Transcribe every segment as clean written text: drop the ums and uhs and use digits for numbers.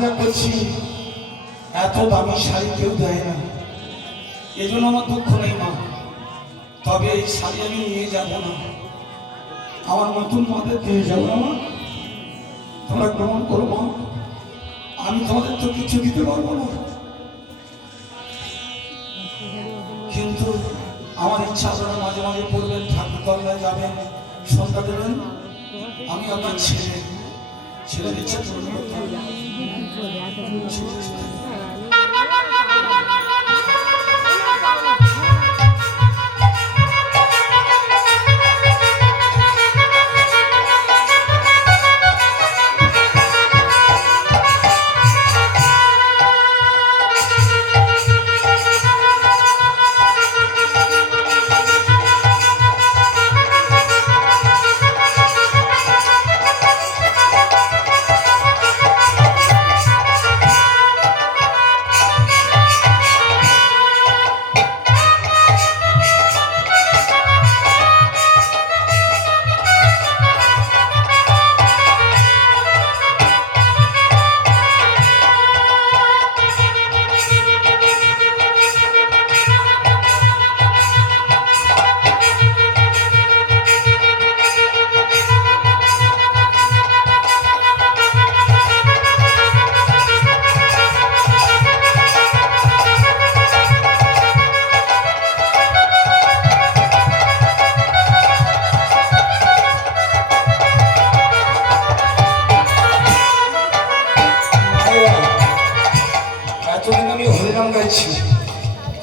চিন্তা করছি এত দামি শাড়ি কেউ দেয় না, এই জন্য আমার দুঃখ নেই মা। তবে এই শাড়ি আমি নিয়ে যাব না, আমার নতুন মাদের দিয়ে যাবো না মা, তোমরা গ্রহণ করো মা। আমি তোমাদের তো কিছু দিতে পারবো না, কিন্তু আমার ইচ্ছা আপনারা মাঝে মাঝে পড়বেন, ঠাকুর তলায় যাবেন, সন্ধ্যা দেবেন। আমি আপনার ছেলের ইচ্ছা পূরণ করতে হবে।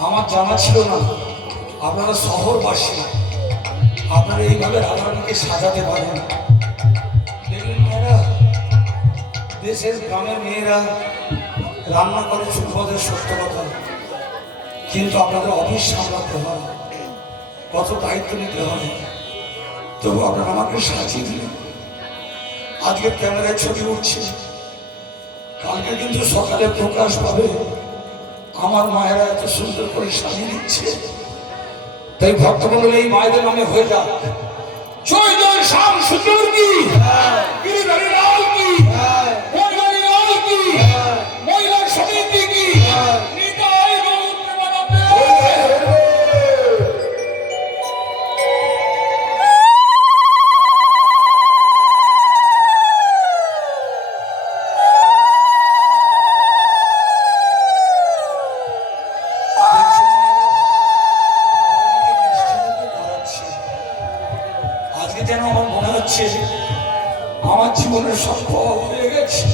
আমার জানা ছিল না আপনারা শহরবাসী, আপনারা এইভাবে রাধারানীকে সাজাতে পারেন। দেখলেন মেয়েরা, দেশের গ্রামের মেয়েরা রান্না করে সুখবদের সত্য কথা, কিন্তু আপনাদের অফিস সামলাতে হয়, কত দায়িত্ব নিতে হয়, তবু আপনারা আমাকে সাজিয়ে দিলেন। আজকে ক্যামেরায় ছবি উঠছে, কালকে কিন্তু সকালে প্রকাশ পাবে আমার মায়েরা এত সুন্দর করে সাজিয়ে দিচ্ছে। তাই ভক্তমণ্ডল এই মায়েদের নামে হয়ে যাক জয় জয় শ্যাম সুন্দর কি, গিরিধারী লাল কি, মহিলারী লাল কি, মহিলা সমিতি কি, নিতাই গৌর প্রেমানন্দে। যেন আমার মনে হচ্ছে আমার জীবনের সব হয়ে গেছে।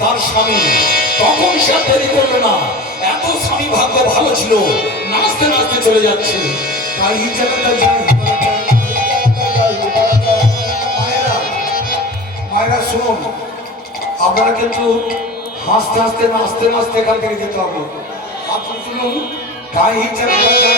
তার স্বামী তখন সে দেরি করলো না, এত স্বামী ভাগ্য ভালো ছিল, নাচতে নাচতে চলে যাচ্ছে। তাই এই জায়গাটা মায়েরা শুনুন, আপনারা কিন্তু হাসতে হাসতে নাচতে নাচতে এখান থেকে যেতে হবে। আপনি শুনুন, তাই এই জায়গাটা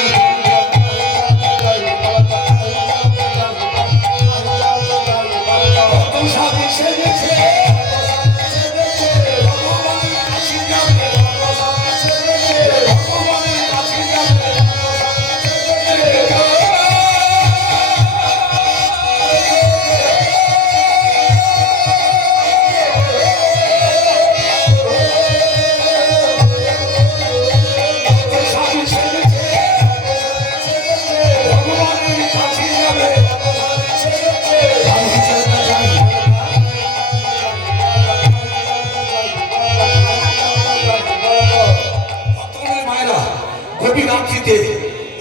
গভীর রাত্রিতে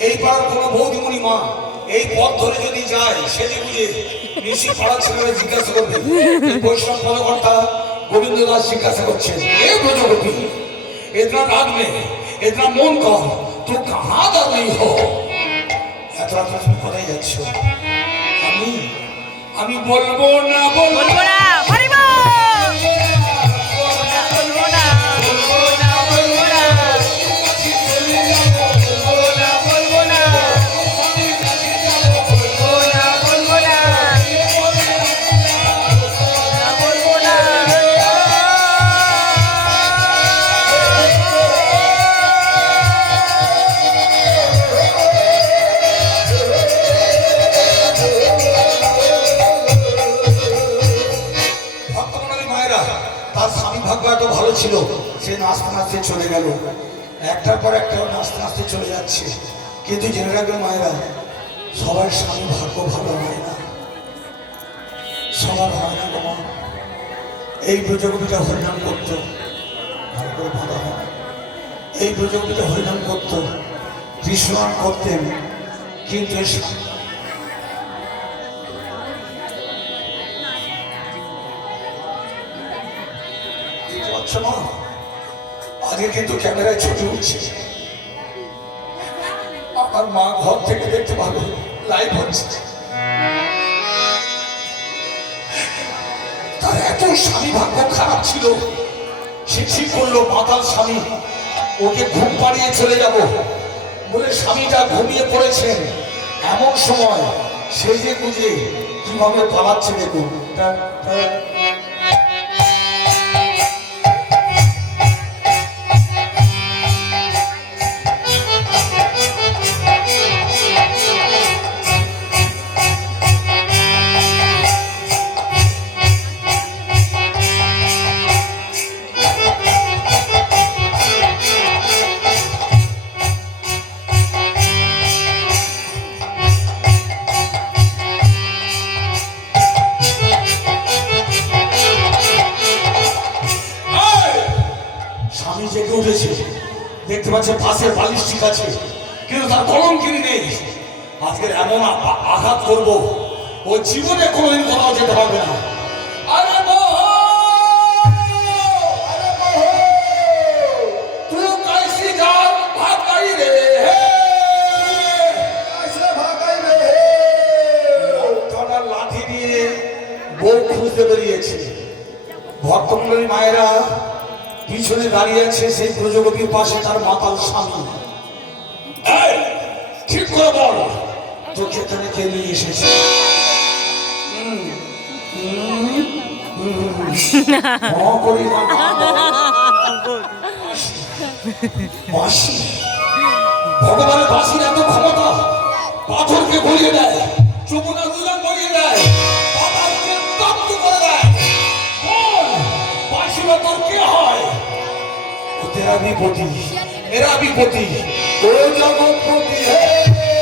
এই পাড়ার কোনো বৌদিমণি মা এই পথ ধরে যদি যায় সেজে বুঝে নিশ্চিত পাড়ার ছেলেরা জিজ্ঞাসা করবে বৈষ্ণব পদকর্তা গোবিন্দ দাস জিজ্ঞাসা করছেন এ ব্রজগোপী इतना राग में इतना मन कौन तू कहाँ जा रही हो এত রাত্রে তুমি কোথায় যাচ্ছ আমি আমি বলবো না বলবো না হরিব বলবো না বলবো না বলবো না বলবো না বলবো না বলবো না বলবো না বলবো না তার স্বামী ভাগ্য এত ভালো ছিল সে নাচতে নাচতে চলে গেল একটার পর একটা নাচতে নাচতে চলে যাচ্ছে কিন্তু জেনে রাখবে মায়েরা সবার স্বামী ভাগ্য ভালো হয় না সবার হয় না বাবা এই ব্রজগোপীটা হরিনাম করত ভালো করে ভালো হয় এই ব্রজগোপীটা হরিনাম করত কৃষ্ণনাম করতেন কিন্তু মা আজকে কিন্তু ক্যামেরায় ছবি উঠছে আমার মা ঘর থেকে দেখতে পাবে লাইভ হচ্ছে তার এত স্বামী ভাগ্য খারাপ ছিল সে ঠিক করলো মাতাল স্বামী ওকে ঘুম পাড়িয়ে চলে যাব বলে স্বামীটা ঘুমিয়ে পড়েছেন এমন সময় সে যে বুঝে কিভাবে পালাচ্ছে দেখুন জেগে উঠেছে দেখতে পাচ্ছে পাশে বালিশ ঠিক আছে কিন্তু তার কলম কিনে নেই আজকের এমন আঘাত করব ও জীবনে কোনোদিন কোথাও যেতে পারবে না আরে তুই কাইসি যার ভাগাই রে তার লাঠি নিয়ে বউ খুঁজতে বেরিয়েছে ভক্তমণ্ডলী মায়েরা পিছনে দাঁড়িয়ে আছে সেই ব্রজগোপীর পাশে তার মাতাল স্বামী ঠিক করে বল তোকে এখানে কে নিয়ে এসেছে ভগবানের বাসির এত ক্ষমতা পাথরকে গলিয়ে দেয় যমুনা দুলান গলিয়ে দেয় বাবাকে তপ্ত করে দেয় বাসিরা তোর কে হয় तेरा भी पोती मेरा भी पोती ओ जगत पोती है